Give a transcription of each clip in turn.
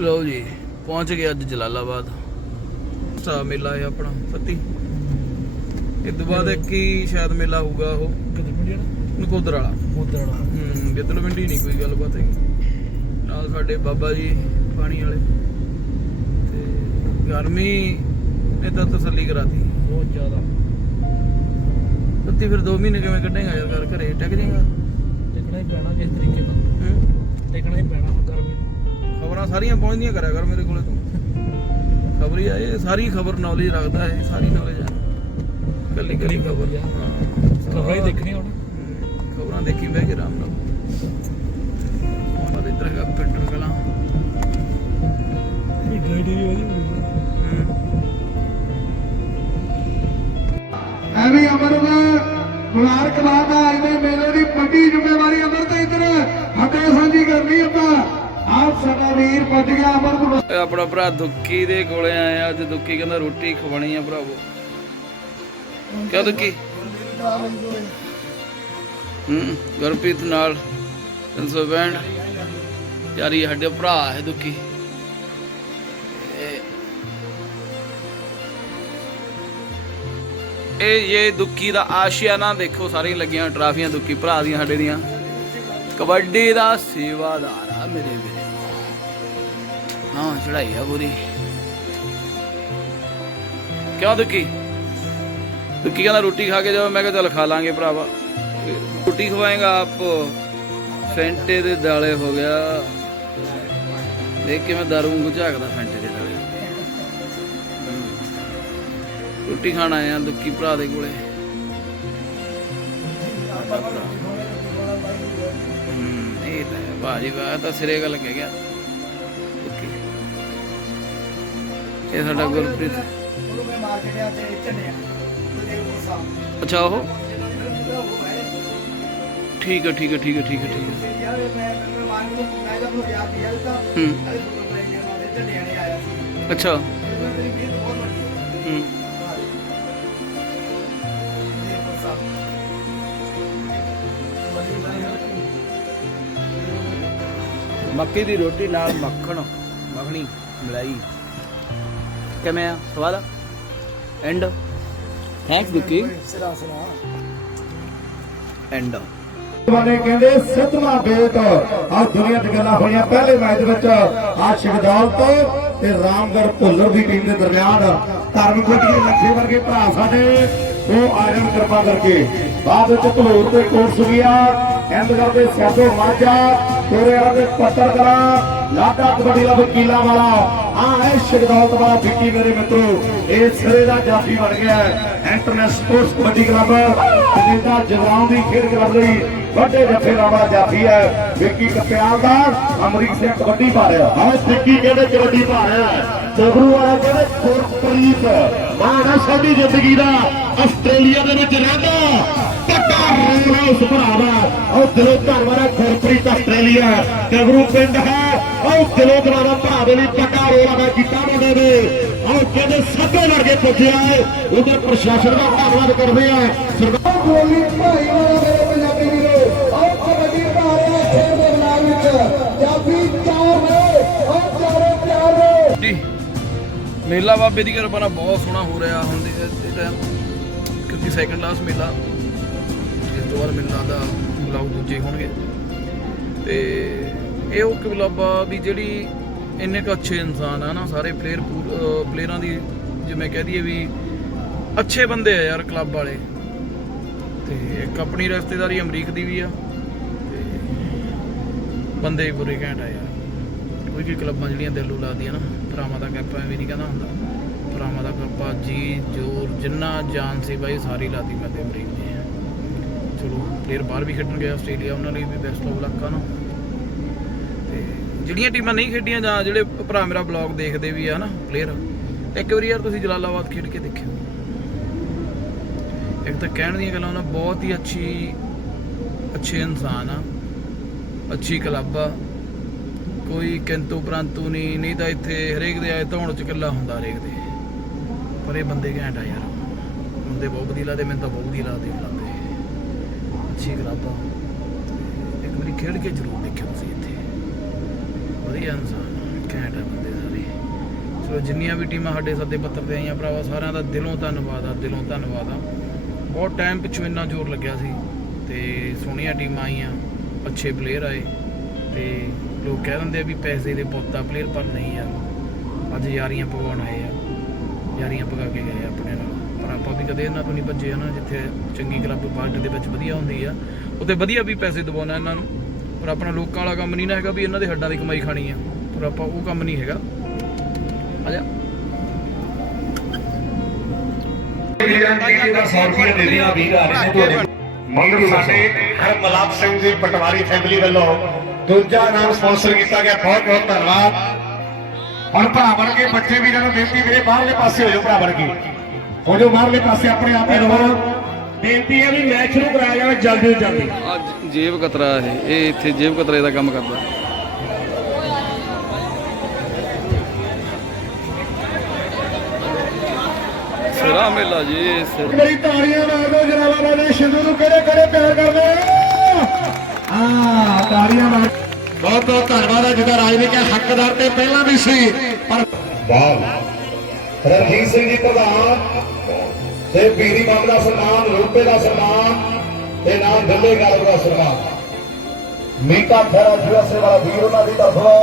लो जी पहुंच गए अज जलालाबाद सा मेला है अपना सत्ती इस बाद एक ही शायद मेला होगा वो नकोदर वाला गिद्दड़ पिंडी नहीं कोई गलबात है नाल साडे बाबा जी पानी वाले ते गर्मी ने तो तसल्ली कराती बहुत ज़्यादा सत्ती फिर 2 महीने किवें कढेगा यार घर घरे टिक जाएगा टिकना ही पैना किस तरीके नाल टिकना ही पैना गर्मी खबरां सारियां पहुंचदियां करा कर मेरे कोले तू खबर ही आए सारी खबर नॉलेज रखता है सारी नॉलेज है कली कली खबर खबर ही देखनी होना खबरां देखी बह के आराम नाल और इधर है पेट्रोल कला ये गाड़ी ਐਵੇਂ ਅਮਰ ਮੁਬਾਰਕਬਾਦ ਆ ਇਹਨੇ ਮੇਲੇ ਦੀ ਵੱਡੀ ਜ਼ਿੰਮੇਵਾਰੀ ਅਮਰ ਤੇ ਇਧਰ ਹੱਥੇ ਸਾਂਝੀ ਕਰਨੀ ਆਪਾਂ ਆਪ ਸਾਡਾ ਵੀਰ ਪੱਜ ਗਿਆ ਅਮਰ ਆਪਣਾ ਭਰਾ ਦੁੱਕੀ ਦੇ ਕੋਲੇ ਆਇਆ ਅੱਜ ਦੁੱਕੀ ਕਹਿੰਦਾ ਰੋਟੀ ਖਵਾਣੀ ਆ ਭਰਾਵੋ ਕਿਉਂ ਦੁੱਕੀ ਗੁਰਪ੍ਰੀਤ ਨਾਲ 365 ਯਾਰੀ ਸਾਡੇ ਭਰਾ ਹੈ ਦੁੱਕੀ ये दुक्की दा आशियाना देखो सारी लगियां ट्राफियां दुक्की भरा दियां साडे दियां कबड्डी दा सेवादार आ मेरे वीरे हाँ चढ़ाई है पूरी क्यों दुक्की दुक्की कहना रोटी खा के जाओ मैं कहा चल खा लांगे भरावा रोटी खवाएगा आप फैंटे दे दाले हो गया देख के मैं दारू को झाकदा फैंटे दे दाले रोटी खाना आया दुक्की भरा दे कोले भाजी वाह तो सिरे का लगे गया ये साडा गुरप्रीत अच्छा ओहो ठीक है ठीक है ठीक है ठीक है ठीक है अच्छा मक्की दी रोटी नाल मक्खन मखनी मलाई किवें आ स्वाद एंड थैंक्स दुक्की एंड बने कहंदे सतवां बेट आ दुनिया च गल्लां होईयां पहले मैच विच आशिक दौलत ते रामगढ़ भुल्लर दी टीम दे दरमियान धार्मिक गुरदी लखे वर्गे भरा साडे ਉਹ ਆਇਰਨ ਕਿਰਪਾ ਕਰਕੇ ਬਾਅਦ ਵਿੱਚ ਭਲੂਰ ਤੇ ਕੋਟ ਸੁਗਿਆ ਕਹਿੰਦਗੜ ਦੇ ਸੈਦੋ ਮਾਝਾ ਤੋਰਿਆਂ ਦੇ ਪੱਤਰਕਰਾ ਲਾਡਾ ਕਬੱਡੀ ਦਾ ਵਕੀਲਾ ਵਾਲਾ ਆ ਹੈ ਸ਼ਗਦੌਲਤ ਵਾਲਾ ਵਿੱਕੀ ਮੇਰੇ ਮਿੱਤਰੋ ਇਹ ਸਿਰੇ ਦਾ ਜਾਫੀ ਬਣ ਗਿਆ international sports kabaddi club Canada Jagraon ਦੀ ਖੇਡ ਕਲੱਬ ਲਈ ਵੱਡੇ ਜੱਫੇ ਵਾਲਾ ਜਾਫੀ ਹੈ ਵਿੱਕੀ ਕਪਿਆਲ ਦਾ ਅਮਰੀਕ ਸਿੰਘ ਕਬੱਡੀ ਪਾ ਰਿਹਾ ਹਾਂ ਵਿੱਕੀ ਕਹਿੰਦੇ ਕਬੱਡੀ ਪਾ ਰਿਹਾ ਜਗਰੂ ਵਾਲਾ ਕਹਿੰਦੇ ਗੁਰਪ੍ਰੀਤ ਮਾਣਾ ਸਾਡੀ ਜ਼ਿੰਦਗੀ ਦਾ ਆਸਟ੍ਰੇਲੀਆ ਦੇ ਵਿੱਚ ਰਹਿੰਦਾ ਪੱਕਾ ਰੋਲ ਉਸ ਭਰਾ ਦਾ ਉਹ ਦਿਲੋਂ ਧੰਨਵਾਦ ਹੈ ਗੁਰਪ੍ਰੀਤ ਆਸਟ੍ਰੇਲੀਆ ਜਗਰੂ ਪਿੰਡ ਹੈ ਉਹ ਦਿਲੋਂ ਧੰਨਵਾਦ ਭਰਾ ਦੇ ਲਈ ਪੱਕਾ ਰੋਲ ਅਦਾ ਕੀਤਾ ਮੁੰਡੇ ਨੇ ਉਹ ਕਹਿੰਦੇ ਸਭੇ ਲੜ ਕੇ ਪੁੱਜਿਆ ਹੈ ਉਧਰ ਪ੍ਰਸ਼ਾਸਨ ਦਾ ਧੰਨਵਾਦ ਕਰਦੇ ਆ ਸਰਦਾਰ ਗੋਲੀ ਭਾਈ ਵਾਲਾ ਮੇਰੇ ਪੰਜਾਬੀ ਵੀਰੋ ਉਹ ਕਬੱਡੀ ਪਾ ਰਿਹਾ ਖੇਡ ਦੇ ਮੈਦਾਨ ਵਿੱਚ ਜਾਫੀ 4 ਨੇ ਉਹ ਚਾਰੇ ਪਿਆਰ ਨੇ ਜੀ मेला बाबे की किरपा नाल बहुत सोहना हो रहा हुण टाइम क्योंकि सैकंड लास्ट मेला इस तो बाद मेला का ब्लॉग दूजे होणगे ते ये वो क्लब आ भी जिहड़ी इन्ने क अच्छे इंसान है ना सारे प्लेयरां दी जिवें कह दईए भी अच्छे बंदे है यार क्लब वाले ते एक अपनी रिश्तेदारी अमरीक दी भी आ बंदे पूरे घैंट है यार कोई क्लबां जिहड़ियां दिल लादियां ना भरावां दा कैपा भी नहीं कहना हुंदा भरावां दा कैपा जी जोर जिन्ना जान सी बाई सारी लाती मैं ते अमरीक ने चलो प्लेयर बाहर भी खेडन गया आस्ट्रेलिया उन्हां लई भी बेस्ट ऑफ लक आ ना ते जिहड़ियां टीमां नहीं खेडियां जां जिहड़े भरा मेरा ब्लॉग देखदे भी आ ना प्लेयर एक बारी यार तुसीं जलालाबाद खेड के देखिओ एक तो कहण दीयां गल्लां ना बहुत ही अच्छे इंसान आ अच्छी क्लब आ कोई किंतु परंतु नहीं तो इत्थे हरेक दे आए धौण च किला हुंदा हरेक दे पर ये बंदे घैंट आ यार बंदे बहुत वधिया लगदे मैनूं तां बहुत वधिया लगदे अच्छी क्लब एक बारी खेड के जरूर देखिओ तुसीं इत्थे वधिया इंसान ਘੈਂਟ ਆ ਬੰਦੇ ਸਾਰੇ। ਚਲੋ ਜਿੰਨੀਆਂ ਵੀ ਟੀਮਾਂ ਸਾਡੇ ਸੱਦੇ ਪੱਤਰ ਤੇ ਆਈਆਂ ਭਰਾਵਾ, ਸਾਰਿਆਂ ਦਾ ਦਿਲੋਂ ਧੰਨਵਾਦ ਆ, ਦਿਲੋਂ ਧੰਨਵਾਦ ਆ। ਬਹੁਤ ਟਾਈਮ ਪਿੱਛੋਂ ਇੰਨਾ ਜ਼ੋਰ ਲੱਗਿਆ ਸੀ ਤੇ ਸੋਹਣੀਆਂ ਟੀਮਾਂ ਆਈਆਂ, ਅੱਛੇ ਪਲੇਅਰ ਆਏ। ਤੇ ਲੋਕ ਕਹਿ ਦਿੰਦੇ ਆ ਵੀ ਪੈਸੇ ਦੇ ਪੁੱਤ ਆ ਪਲੇਅਰ, ਪਰ ਨਹੀਂ ਯਾਰ, ਅੱਜ ਯਾਰੀਆਂ ਪਵਾਉਣ ਆਏ ਆ, ਯਾਰੀਆਂ ਪਕਾ ਕੇ ਗਏ ਆਪਣੇ ਨਾਲ। ਪਰ ਆਪਾਂ ਵੀ ਕਦੇ ਇਹਨਾਂ ਤੋਂ ਨਹੀਂ ਭੱਜੇ ਨਾ। ਜਿੱਥੇ ਚੰਗੀ ਕਲੱਬ ਪਾਰਟੀ ਦੇ ਵਿੱਚ ਵਧੀਆ ਹੁੰਦੀ ਆ, ਉੱਥੇ ਵਧੀਆ ਵੀ ਪੈਸੇ ਦਵਾਉਣਾ ਇਹਨਾਂ ਨੂੰ। ਪਰ ਆਪਣਾ ਲੋਕਾਂ ਵਾਲਾ ਕੰਮ ਨਹੀਂ ਨਾ ਹੈਗਾ ਵੀ ਇਹਨਾਂ ਦੇ ਹੱਡਾਂ ਦੀ ਕਮਾਈ ਖਾਣੀ ਆ, ਪਰ ਆਪਾਂ ਉਹ ਕੰਮ ਨਹੀਂ ਹੈਗਾ। ਆ ਜਾ ਮੰਗਲ ਸਾਡੇ ਹਰਮਲਾਪ ਸਿੰਘ ਜੀ ਪਟਵਾਰੀ ਫੈਮਿਲੀ ਵੱਲੋਂ ਦੂਜਾ ਨਾਮ ਸਪਾਂਸਰ ਕੀਤਾ ਗਿਆ। ਬਹੁਤ ਬਹੁਤ ਧੰਨਵਾਦ। ਹੁਣ ਭਰਾ ਬਣ ਕੇ ਬੱਚੇ ਵੀਰਾਂ ਨੂੰ ਬੇਨਤੀ, ਵੀਰੇ ਬਾਹਰਲੇ ਪਾਸੇ ਹੋ ਜਾਓ, ਭਰਾ ਬਣ ਕੇ ਹੋ ਜਾਓ ਬਾਹਰਲੇ ਪਾਸੇ, ਆਪਣੇ ਆਪ ਹੀ ਰਹੋ। ਬੇਨਤੀ ਹੈ ਵੀ ਮੈਚ ਸ਼ੁਰੂ ਕਰਾਇਆ ਜਾਵੇ ਜਲਦੀ ਤੋਂ ਜਲਦੀ। ਅੱਜ ਜੇਬ ਕਤਰਾ ਇਹ ਇੱਥੇ ਜੇਬ ਕਤਰੇ ਦਾ ਕੰਮ ਕਰਦਾ। ਸਿਰਾ ਮੇਲਾ ਜੀ, ਮੇਰੀ ਤਾੜੀਆਂ ਮਾਰ ਦਿਓ ਜਨਾਬਾਂ ਨੇ। ਸਿੰਧੂ ਨੂੰ ਕਿਹੜੇ ਕਿਹੜੇ ਪਿਆਰ ਕਰਦੇ ਆ? ਤਾੜੀਆਂ ਮਾਰ। ਬਹੁਤ ਬਹੁਤ ਧੰਨਵਾਦ ਹੈ। ਜਿਹਦਾ ਰਾਜ ਨੇ ਕਿਹਾ ਹੱਕਦਾਰ ਤੇ ਪਹਿਲਾਂ ਵੀ ਸੀ, ਪਰ ਰਣਜੀਤ ਸਿੰਘ ਜੀ ਪ੍ਰਧਾਨ ਤੇ ਬੀਰੀ ਬੰਬ ਦਾ ਸਨਮਾਨ, ਰੂਪੇ ਦਾ ਸਨਮਾਨ ਤੇ ਨਾਲ ਦਿੱਲੇ ਗਾਲਬ ਦਾ ਸਨਮਾਨ। ਮੀਤਾ ਖੈਰਾ ਯੂਐਸਏ ਵਾਲਾ ਵੀਰ ਉਹਨਾਂ ਦੀ ਤਰਫੋਂ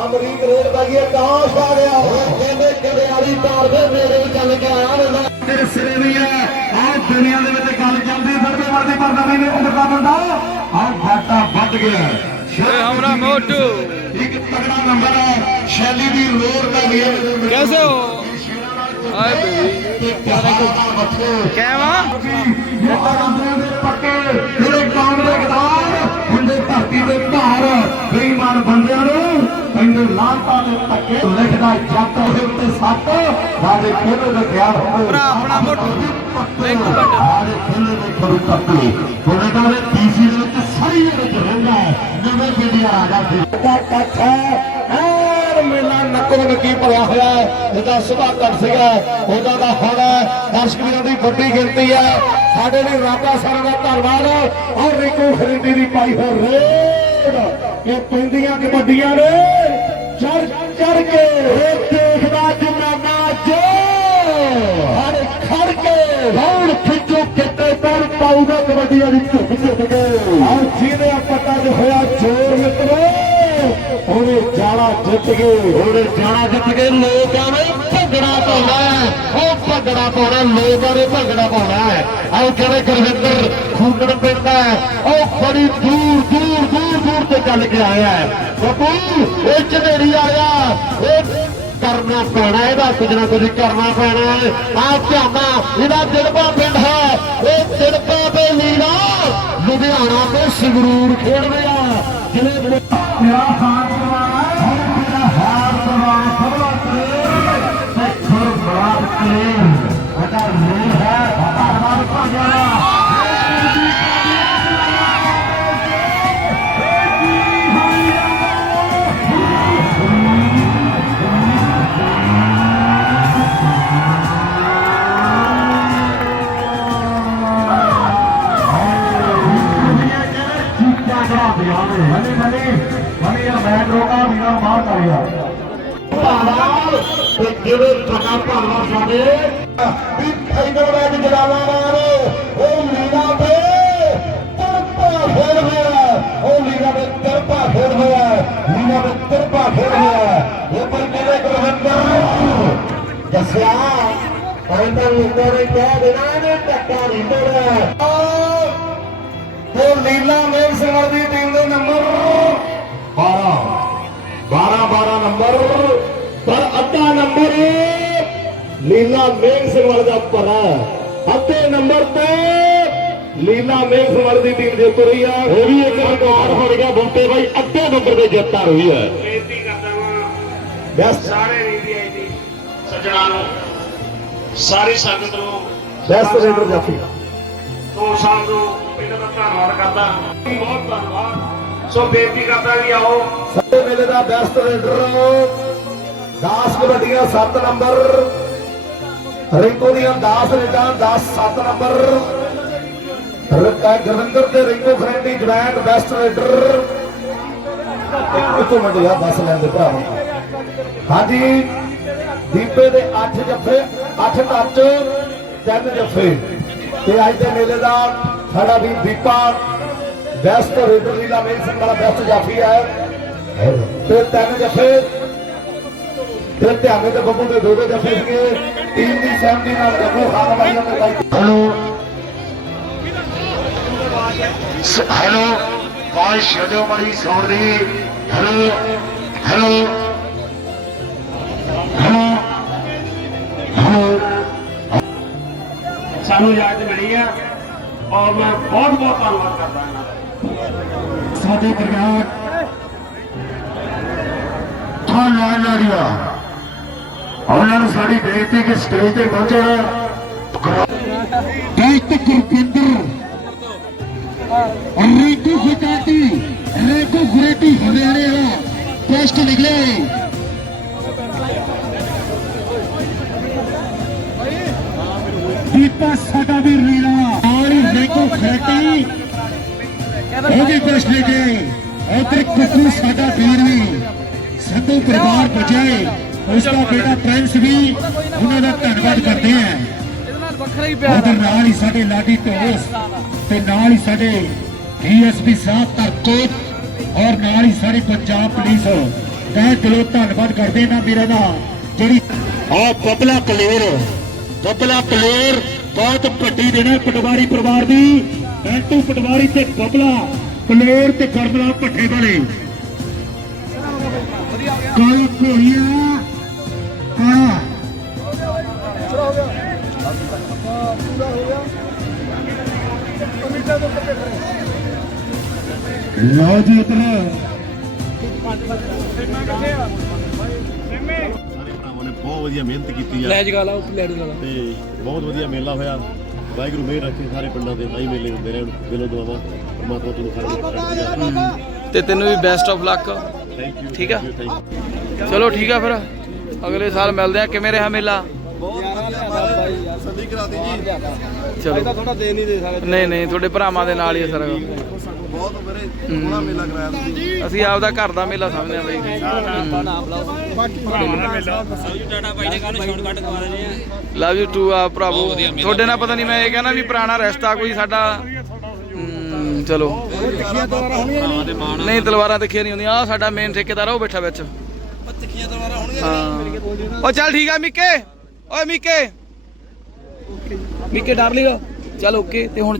ਅਮਰੀਕ ਰੋਡ ਦਾ ਇਹ ਆਕਾਸ਼ ਆ ਗਿਆ। ਕਹਿੰਦੇ ਕਦੇ ਵਾਲੀ ਤਾਰ ਦੇ ਮੇਰੇ ਚੱਲ ਕੇ ਆਇਆ ਤੇਰੇ ਸਿਰੇ ਵੀ ਹੈ। ਆਹ ਦੁਨੀਆ ਦੇ ਵਿੱਚ ਗੱਲ ਚੱਲਦੀ ਫਿਰਦੇ ਵਰਦੀ ਪਰ ਨਵੀਂ ਨੇ ਮੁੰਡਾ ਬੰਦਾ ਆਹ ਘਾਟਾ ਵੱਧ ਗਿਆ। ਹਮਰਾ ਮੋਟੂ ਇੱਕ ਤਗੜਾ ਨੰਬਰ ਹੈ ਸ਼ੈਲੀ ਦੀ ਰੋਡ ਦਾ ਨਿਯਮ। कैसे हो? हाय बेबी, कहवा ਪੱਕੇ ਜਿਹੜੇ ਕੌਮ ਦੇ ਗਦਾਰ ਹੁੰਦੇ ਧਰਤੀ ਦੇ ਭਾਰ ਬੇਈਮਾਨ ਬੰਦਿਆਂ ਨੂੰ ਕਹਿੰਦੇ ਲਾਂਤਾਂ ਦੇ ਧੱਕੇ ਲਿਖਦਾ ਜੱਟ ਉਹਦੇ ਉੱਤੇ ਸੱਟ ਰਾਜੇ ਖੇਲੇ ਦੇ ਖਿਆਲ ਹੋਵੇ। ਭਰਾ ਆਪਣਾ ਮੋਟੂ ਲਿੰਕ ਬੱਟ ਰਾਜੇ ਖੇਲੇ ਦੇ ਖਰੂ ਕੱਪੜੇ ਉਹਦੇ ਤਾਂ ਉਹਦੇ ਟੀਸੀ ਦੇ ਵਿੱਚ ਸਰੀ ਦੇ ਵਿੱਚ ਰਹਿੰਦਾ ਨਵੇਂ ਪਿੰਡਿਆ ਰਾਜਾ ਦਾ ਕੱਛ ਹੈ ਮੇਲਾ ਨੱਕੋ ਨੱਕੀ ਭਰਿਆ ਹੋਇਆ। ਜਿਹਦਾ ਸੁਭਾ ਘਟ ਸੀਗਾ ਉਹਦਾ ਦਾ ਹੁਣ ਦਰਸ਼ਕ ਵੀਰਾਂ ਦੀ ਵੱਡੀ ਗਿਣਤੀ ਹੈ। ਸਾਡੇ ਲਈ ਰਾਜਾ ਸਾਰਿਆਂ ਦਾ ਧੰਨਵਾਦ। ਔਰ ਰਿੰਕੂ ਖਰੀਦੀ ਦੀ ਪਾਈ ਹੋ ਰੇਡ ਇਹ ਪੈਂਦੀਆਂ ਕਬੱਡੀਆਂ ਨੇ ਚੜ ਚੜ ਕੇ ਦੇਖਦਾ ਜਮਾਨਾ ਜੋ ਹਰ ਖੜ ਕੇ ਰੌਣ ਖਿੱਚੋ ਕਿਤੇ ਪਰ ਪਾਊਗਾ ਕਬੱਡੀਆਂ ਦੀ ਝੁੱਕ ਝੁੱਕ ਕੇ। ਔਰ ਜਿਹਦੇ ਪਤਾ ਜੋ ਹੋਇਆ ਜੋਰ ਮਿੱਤਰੋ ਉਹਨੇ ਜਾਣਾ ਜਿੱਤ ਗਏ। ਉਹਨੇ ਜਾਣਾ ਜਿੱਤ ਗਏ। ਲੋਕ ਆਵੇ ਭੰਗੜਾ ਪਾਉਣਾ ਹੈ, ਉਹ ਭੰਗੜਾ ਪਾਉਣਾ, ਲੋਕਾਂ ਨੇ ਭੰਗੜਾ ਪਾਉਣਾ ਹੈ। ਆਹ ਜਿਹੜੇ ਗੁਰਵਿੰਦਰ ਖੂੰਗੜ ਪਿੰਡ ਹੈ ਉਹ ਬੜੀ ਦੂਰ ਦੂਰ ਦੂਰ ਦੂਰ ਤੇ ਚੱਲ ਕੇ ਆਇਆ ਹੈ। ਬੱਬੂ ਇਹ ਝਵੇਰੀ ਆਇਆ, ਇਹ ਕਰਨਾ ਪੈਣਾ, ਇਹਦਾ ਕੁਝ ਨਾ ਕੁਝ ਕਰਨਾ ਪੈਣਾ ਹੈ। ਆਹ ਧਿਆਨਾ ਇਹਦਾ ਦਿਲਪਾ ਪਿੰਡ ਹੈ। ਇਹ ਦਿਲਪਾ ਤੇ ਲੀਲਾ ਲੁਧਿਆਣਾ ਤੇ ਸੰਗਰੂਰ ਖੇਡਦੇ ਆ। ਜਿਹੜੇ ਮੇਰਾ ਖਾਨ ਕਰਵਾਣਾ ਮੇਰਾ ਹਾਰ ਕਰਵਾਣਾ ਖਬਰਾਂ ਤੇ ਖੁਰ ਬਰਾਤ ਕਰੇ ਅਗਾ ਲੋੜ ਹੈ ਧੰਨਵਾਦ ਭਾਜਾ। ਜਿਹੜੇ ਪਤਾ ਭਾਵਾ ਸਾਡੇ ਵੀ ਫਾਈਨਲ ਮੈਚ ਜਲਾਲਾਬਾਦ ਉਹ ਲੀਲਾ ਤੇ ਤਰਪਾ ਖੇਡ ਹੋਇਆ। ਉਹ ਲੀਲਾ ਤੇ ਤਰਪਾ ਖੇਡ ਹੋਇਆ। ਲੀਲਾ ਤੇ ਤਰਪਾ ਖੇਡ ਹੋਇਆ। ਇਹ ਪਰ ਕਿਹੜੇ ਗੁਰਵਿੰਦਰ ਦੱਸਿਆ ਕਹਿੰਦਾ ਲੋਕਾਂ ਨੇ ਕਹਿ ਦੇਣਾ ਇਹਨੇ ਟੱਕਾ ਨਹੀਂ ਤੋੜਿਆ। ਉਹ ਲੀਲਾ ਮੇਘ ਸਿੰਘ ਦੀ ਟੀਮ ਦੇ ਨੰਬਰ 12 ਨੰਬਰ ਪਰ ਅੱਧਾ ਨੰਬਰ ਲੀਲਾ ਮੇਘ ਸਿੰਘ ਦਾ ਭਰਾ। ਅੱਧੇ ਨੰਬਰ ਤੇ ਲੀਲਾ ਮੇਘ ਸਿੰਘ ਦੀ ਟੀਮ ਜਿੱਤ ਰਹੀ ਆ। ਇਹ ਵੀ ਇੱਕ ਰਿਕਾਰਡ ਹੋ ਗਿਆ ਬੂਟੇ ਬਾਈ, ਅੱਧੇ ਨੰਬਰ ਤੇ ਜਿੱਤ ਆ ਰਹੀ ਹੈ। ਬੇਨਤੀ ਕਰਦਾ ਵਾਂ ਬੈਸਟ ਸਾਰੇ ਰੀਡੀਆਈ ਦੀ ਸੱਜਣਾ ਨੂੰ, ਸਾਰੀ ਸੰਗਤ ਨੂੰ, ਬੈਸਟ ਰੇਡਰ ਜਾਫੀ ਤੋਂ ਸਾਹਿਬ ਨੂੰ ਇਹਨਾਂ ਦਾ ਧੰਨਵਾਦ ਕਰਦਾ। ਬਹੁਤ ਧੰਨਵਾਦ। ਸੋ ਬੇਨਤੀ ਕਰਦਾ ਵੀ ਆਓ ਸਾਡੇ ਮੇਲੇ ਦਾ ਬੈਸਟ ਰੇਡਰ 10 ਕਬੱਡੀਆਂ 7 ਨੰਬਰ ਰਿੰਕੂ ਦੀਆਂ 10 ਰੇਡਾਂ 10 7 ਨੰਬਰ ਗੁਰਵਿੰਦਰ ਤੇ ਰਿੰਕੂ ਫਰੈਂਡੀ ਜੁਆਇੰਟ ਬੈਸਟ ਰੇਡਰ। ਇੱਕ ਮਿੰਟ ਯਾਰ 10 ਲੈਣ ਦੇ ਭਰਾਵਾਂ ਹਾਂਜੀ ਦੀਪੇ ਦੇ 8 ਜੱਫੇ 8 ਟੱਚ 3 ਜੱਫੇ ਤੇ ਅੱਜ ਦੇ ਮੇਲੇ ਦਾ ਸਾਡਾ ਵੀ ਦੀਪਾ ਬੈਸਟ ਰੇਡਰ ਲੀਲਾ ਮੇਲ ਸਿੰਘ ਵਾਲਾ ਬੈਸਟ ਜਾਫੀ ਹੈ ਤੇ 3 ਜੱਫੇ ਤੇ ਧਿਆਨੇ ਤੇ ਬੱਬੂ ਦੇ 2 ਜੱਫੇ ਸੀਗੇ ਟੀਮ ਦੀ ਸਹਿਮਤੀ ਨਾਲ ਜੱਫੇ ਖਾਨ ਵਾਲੀਆਂ ਤੇ ਬਾਈ ਹੈਲੋ ਬਾਈ ਛੱਡੋ ਮੜੀ ਸੌਣ ਦੀ ਹੈਲੋ ਹੈਲੋ ਸਾਨੂੰ ਇਜਾਜ਼ਤ ਮਿਲੀ ਆ ਔਰ ਮੈਂ ਬਹੁਤ ਬਹੁਤ ਧੰਨਵਾਦ ਕਰਦਾ ਇਹਨਾਂ ਦਾ ਸਾਡੇ ਦਰਮਿਆਨ ਥਾਣਾ ਲਾੜੀਆ ਉਹਨਾਂ ਨੂੰ ਸਾਡੀ ਬੇਨਤੀ ਕਿ ਸਟੇਜ ਤੇ ਪਹੁੰਚਣ ਦਾਇਤ ਗੁਰਪਿੰਦਰ ਰੀਤੂ ਫਟਾਟੀ ਰੇਕੂ ਗੁਰੇਟੀ ਹਰਿਆਣੇ ਦਾ ਟੈਸਟ ਨਿਕਲੇ ਦੀਪਾ ਸਾਡਾ ਵੀ ਰੀਲਾ ਆਲੀ ਰੇਕੂ ਫਟਾਟੀ ਉਹਦੀ ਟੈਸਟ ਨਿਕਲੇ ਉਧਰ ਕੁੱਕੂ ਸਾਡਾ ਵੀਰ ਵੀ ਸੰਧੂ ਪਰਿਵਾਰ ਬਚਾਏ ਉਸ ਦਾ ਬੇਟਾ ਪ੍ਰਿੰਸ ਵੀ ਉਹਨਾਂ ਦਾ ਧੰਨਵਾਦ ਕਰਦੇ ਆ ਵੱਖਰਾ ਹੀ ਪਿਆਰ ਉਧਰ ਨਾਲ ਹੀ ਸਾਡੇ ਲਾਡੀ ਢੋਸ ਤੇ ਨਾਲ ਹੀ ਸਾਡੇ ਡੀਐਸਪੀ ਸਾਹਿਬ ਧਰਕੋਟ ਔਰ ਨਾਲ ਹੀ ਸਾਡੀ ਪੰਜਾਬ ਪੁਲਿਸ ਤਹਿ ਦਿਲੋਂ ਧੰਨਵਾਦ ਕਰਦੇ ਨਾ ਵੀਰਾਂ ਦਾ ਜਿਹੜੀ ਆ ਬੱਬਲਾ ਕਲੇਰ ਬਹੁਤ ਵੱਡੀ ਦੇਣਾ ਪਟਵਾਰੀ ਪਰਿਵਾਰ ਦੀ ਐਂਟੂ ਪਟਵਾਰੀ ਤੇ ਬੱਬਲਾ ਕਲੇਰ ਤੇ ਕਰਮਲਾ ਭੱਠੇ ਵਾਲੇ ਕਾਲਾ ਘੋੜੀਆਂ ਕਾਲਾ ਲਓ ਜੀ ਉਤਰ ਸਾਰੇ ਭਰਾਵਾਂ ਨੇ ਬਹੁਤ ਵਧੀਆ ਮਿਹਨਤ ਕੀਤੀ ਆ ਲੈ ਜਗਾ ਲਾ ਲੈ ਜਗਾ ਲਾ ਤੇ ਬਹੁਤ ਵਧੀਆ ਮੇਲਾ ਹੋਇਆ ਵਾਹਿਗੁਰੂ ਮਿਹਰ ਰੱਖੇ ਸਾਰੇ ਪਿੰਡਾਂ ਦੇ ਆਈ ਮੇਲੇ ਹੁੰਦੇ ਰਹਿਣ ਦਿਲੋਂ ਦੁਆਵਾਂ ਪਰਮਾਤਮਾ ਤੁਹਾਨੂੰ ਸਾਰਿਆਂ ਨੂੰ ਤੇ ਤੈਨੂੰ ਵੀ best of luck thank you ਠੀਕ ਆ ਚਲੋ ਠੀਕ ਆ ਫਿਰ ਅਗਲੇ ਸਾਲ ਮਿਲਦੇ ਆ ਕਿਵੇਂ ਰਿਹਾ ਮੇਲਾ ਸੱਦੀ ਕਰਾਤੀ ਜੀ ਚਲੋ ਥੋੜਾ ਦੇ ਨਹੀਂ ਦੇ ਸਕਦੇ ਨਹੀਂ ਤੁਹਾਡੇ ਭਰਾਵਾਂ ਦੇ ਨਾਲ ਹੀ ਆ ਸਾਰਾ ਕੁਝ। ਬਹੁਤ ਮੇਰੇ ਸੋਹਣਾ ਮੇਲਾ ਕਰਾਇਆ ਤੁਸੀਂ ਅਸੀਂ ਆਪਦਾ ਘਰ ਦਾ ਮੇਲਾ ਸਮਝਦੇ ਆ ਬਈ ਲਵ ਯੂ ਟੂ ਆ ਭਰਾਵੋ ਤੁਹਾਡੇ ਨਾਲ ਪਤਾ ਨਹੀਂ ਮੈਂ ਇਹ ਕਹਿੰਦਾ ਵੀ ਪੁਰਾਣਾ ਰਿਸ਼ਤਾ ਕੋਈ ਸਾਡਾ ਚਲੋ ਨਹੀਂ ਤਲਵਾਰਾਂ ਤਿੱਖੀਆਂ ਨਹੀਂ ਹੁੰਦੀਆਂ ਆ ਸਾਡਾ ਮੇਨ ਠੇਕੇਦਾਰ ਆ ਉਹ ਬੈਠਾ ਵਿੱਚ ਹਾਂ ਉਹ ਚੱਲ ਠੀਕ ਆ ਮਿੱਕੇ ਓਏ ਮਿੱਕੇ ਡਾਰਲਿੰਗ ਚੱਲ ਓਕੇ ਤੇ ਹੁਣ